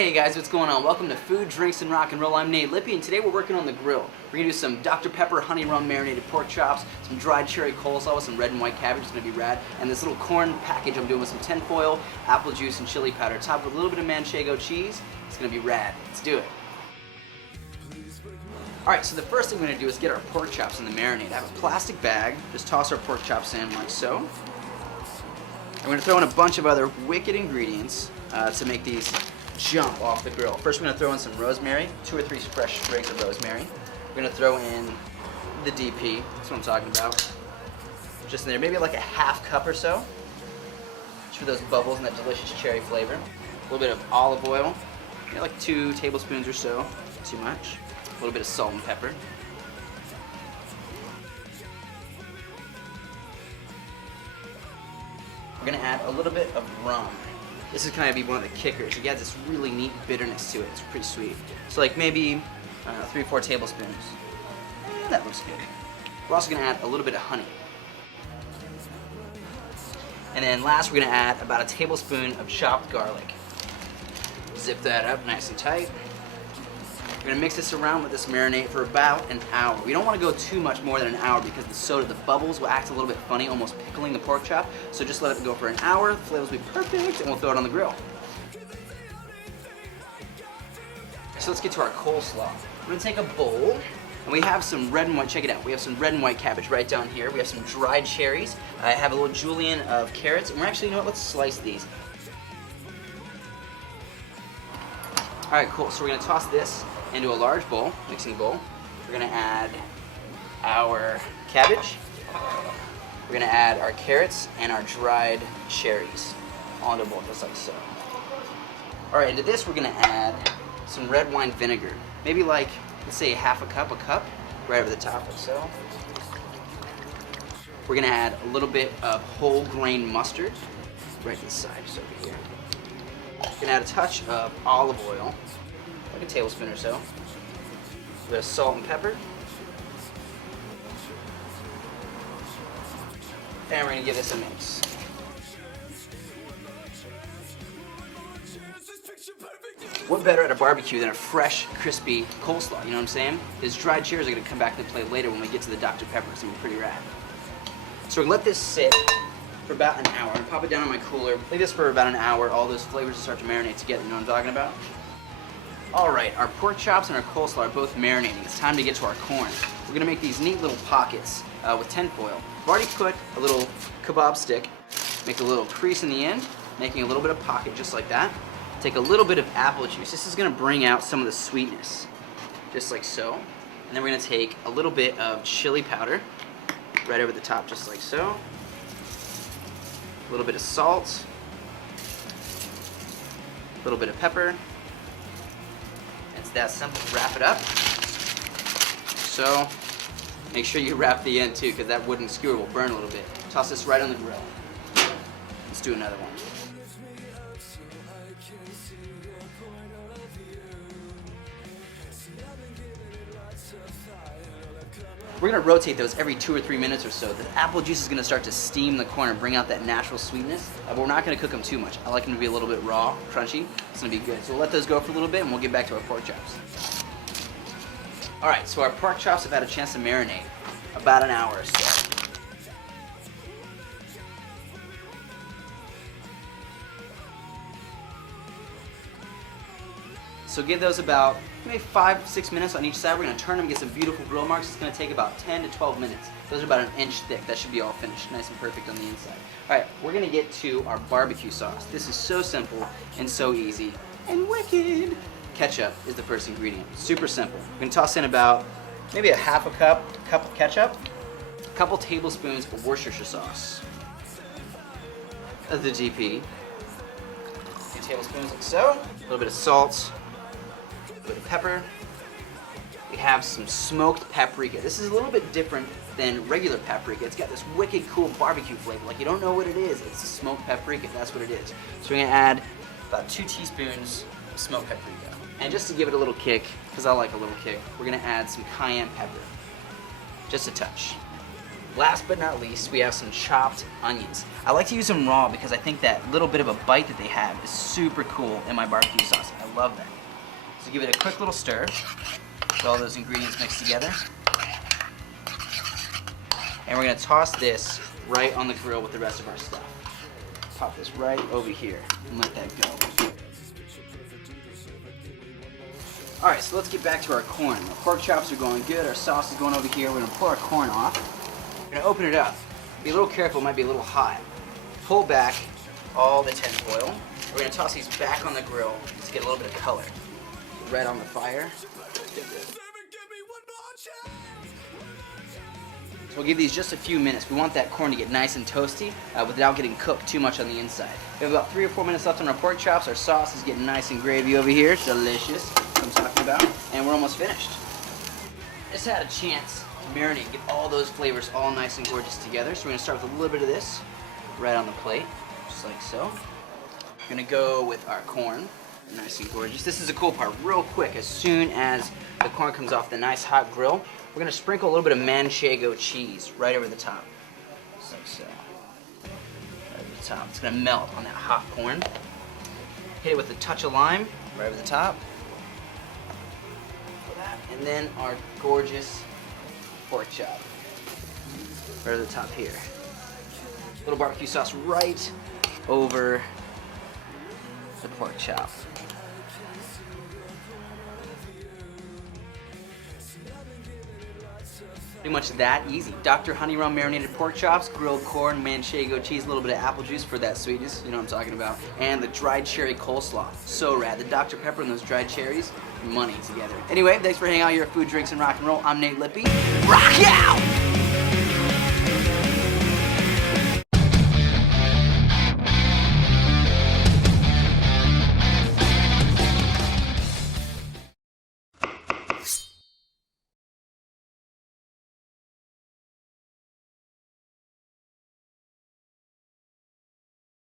Hey guys, what's going on? Welcome to Food, Drinks, and Rock and Roll. I'm Nate Lippy, and today we're working on the grill. We're gonna do some Dr. Pepper honey rum marinated pork chops, some dried cherry coleslaw with some red and white cabbage. It's gonna be rad. And this little corn package I'm doing with some tinfoil, apple juice, and chili powder, topped with a little bit of manchego cheese. It's gonna be rad. Let's do it. Alright, so the first thing we're gonna do is get our pork chops in the marinade. I have a plastic bag. Just toss our pork chops in like so. And we're gonna throw in a bunch of other wicked ingredients to make these jump off the grill. First, we're going to throw in some rosemary, 2 or 3 fresh sprigs of rosemary. We're going to throw in the DP, that's what I'm talking about. Just in there, maybe like a half cup or so. Just for those bubbles and that delicious cherry flavor. A little bit of olive oil, like 2 tablespoons or so, not too much. A little bit of salt and pepper. We're going to add a little bit of rum. This is kind of be one of the kickers. It has this really neat bitterness to it. It's pretty sweet. So like maybe 3 or 4 tablespoons. That looks good. We're also going to add a little bit of honey. And then last, we're going to add about a tablespoon of chopped garlic. Zip that up nice and tight. We're going to mix this around with this marinade for about an hour. We don't want to go too much more than an hour because the soda, the bubbles will act a little bit funny, almost pickling the pork chop. So just let it go for an hour, the flavors will be perfect, and we'll throw it on the grill. So let's get to our coleslaw. We're going to take a bowl, and we have some red and white, check it out, we have some red and white cabbage right down here. We have some dried cherries. I have a little julienne of carrots, and we're actually, you know what, let's slice these. Alright, cool, so we're going to toss this into a large bowl, mixing bowl. We're going to add our cabbage. We're going to add our carrots and our dried cherries onto a bowl, just like so. Alright, into this we're going to add some red wine vinegar. Maybe like, let's say half a cup, right over the top, like so. We're going to add a little bit of whole grain mustard, right to the side, just over here. We're going to add a touch of olive oil, like a tablespoon or so. A bit of salt and pepper. And we're going to give this a mix. What better at a barbecue than a fresh, crispy coleslaw, you know what I'm saying? These dried cherries are going to come back into play later when we get to the Dr. Pepper. It's going to be pretty rad. So we're going to let this sit for about an hour. And pop it down in my cooler. Leave this for about an hour. All those flavors will start to marinate together. You know what I'm talking about? Alright, our pork chops and our coleslaw are both marinating. It's time to get to our corn. We're going to make these neat little pockets with tinfoil. I've already put a little kebab stick, make a little crease in the end, making a little bit of pocket just like that. Take a little bit of apple juice. This is going to bring out some of the sweetness, just like so. And then we're going to take a little bit of chili powder right over the top, just like so. A little bit of salt, a little bit of pepper. It's that simple. Wrap it up. So, make sure you wrap the end too, because that wooden skewer will burn a little bit. Toss this right on the grill. Let's do another one. We're going to rotate those every 2 or 3 minutes or so. The apple juice is going to start to steam the corn and bring out that natural sweetness, but we're not going to cook them too much. I like them to be a little bit raw, crunchy. It's going to be good. So we'll let those go for a little bit and we'll get back to our pork chops. Alright, so our pork chops have had a chance to marinate about an hour or so. So give those about maybe 5-6 minutes on each side. We're going to turn them, get some beautiful grill marks. It's going to take about 10 to 12 minutes. Those are about an inch thick. That should be all finished, nice and perfect on the inside. Alright, we're going to get to our barbecue sauce. This is so simple and so easy and wicked. Ketchup is the first ingredient. Super simple. We're going to toss in about maybe a half a cup of ketchup, a couple tablespoons of Worcestershire sauce, the DP, 2 tablespoons like so, a little bit of salt, a bit of pepper. We have some smoked paprika. This is a little bit different than regular paprika. It's got this wicked cool barbecue flavor. Like you don't know what it is. It's smoked paprika. That's what it is. So we're gonna add about 2 teaspoons of smoked paprika. And just to give it a little kick, because I like a little kick, we're gonna add some cayenne pepper. Just a touch. Last but not least, we have some chopped onions. I like to use them raw because I think that little bit of a bite that they have is super cool in my barbecue sauce. I love that. So give it a quick little stir. Get all those ingredients mixed together. And we're gonna toss this right on the grill with the rest of our stuff. Pop this right over here and let that go. All right, so let's get back to our corn. Our pork chops are going good. Our sauce is going over here. We're gonna pull our corn off. We're gonna open it up. Be a little careful, it might be a little hot. Pull back all the tin foil. We're gonna toss these back on the grill to get a little bit of color. Right on the fire. So we'll give these just a few minutes. We want that corn to get nice and toasty without getting cooked too much on the inside. We have about 3 or 4 minutes left on our pork chops. Our sauce is getting nice and gravy over here. Delicious, what I'm talking about. And we're almost finished. Just had a chance to marinate and get all those flavors all nice and gorgeous together. So we're gonna start with a little bit of this right on the plate, just like so. We're gonna go with our corn, nice and gorgeous. This is the cool part, real quick, as soon as the corn comes off the nice hot grill, we're gonna sprinkle a little bit of manchego cheese right over the top, just like so. Right over the top, it's gonna melt on that hot corn. Hit it with a touch of lime, right over the top. And then our gorgeous pork chop, right over the top here. A little barbecue sauce right over the pork chop. Pretty much that easy. Dr. Honey Rum marinated pork chops, grilled corn, manchego cheese, a little bit of apple juice for that sweetness, you know what I'm talking about, and the dried cherry coleslaw. So rad. The Dr. Pepper and those dried cherries, money together. Anyway, thanks for hanging out here at Food, Drinks, and Rock and Roll. I'm Nate Lippy. Rock out!